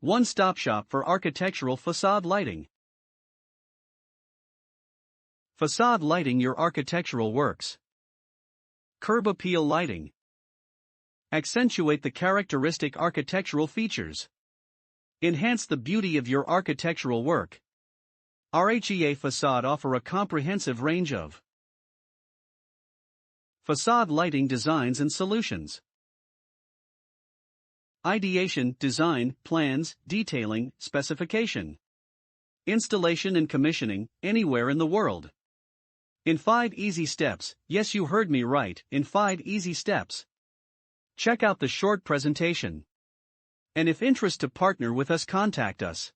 One-stop shop for architectural facade lighting. Facade lighting your architectural works. Curb appeal lighting. Accentuate the characteristic architectural features. Enhance the beauty of your architectural work. RHEA Façade offer a comprehensive range of facade lighting designs and solutions. Ideation, design, plans, detailing, specification. Installation and commissioning, anywhere in the world. In 5 easy steps, yes, you heard me right, in 5 easy steps. Check out the short presentation. And if interest to partner with us, contact us.